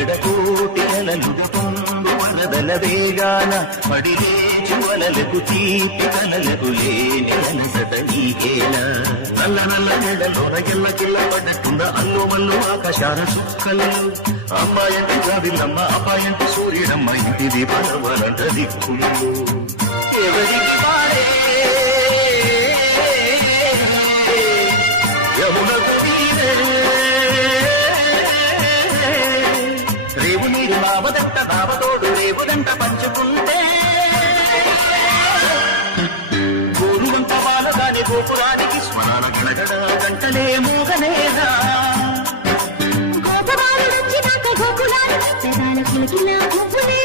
ఎడకోటి అలలుగ పొంగు వరదల వేగాన పడిలేచు వలలకు తీపి కలలకు లేని అలసట నీకేలా నల్ల నల్ల నెడలోన ఎల్ల కిల్ల పడ్డట్టున్న అల్లు మల్లు ఆకాశాల చుక్కలు అమ్మాయంటి జాబిల్లమ్మ అబ్బాయంటి సూర్యుడమ్మ ఇంటిది పరవలంట దిక్కులు ఎవరికి వారే యమునకు వీరే రేవు నీరు నావదంట నావతోడు రేవుదంట పంచుకుంటే గోరువంత బాలదాని గోపురానికి స్మరణ గడగడ గంటలే మోగనేదా గోపురాలు నుంచి నాక గోకులాలు పెదాల కులికిన గుప్పులే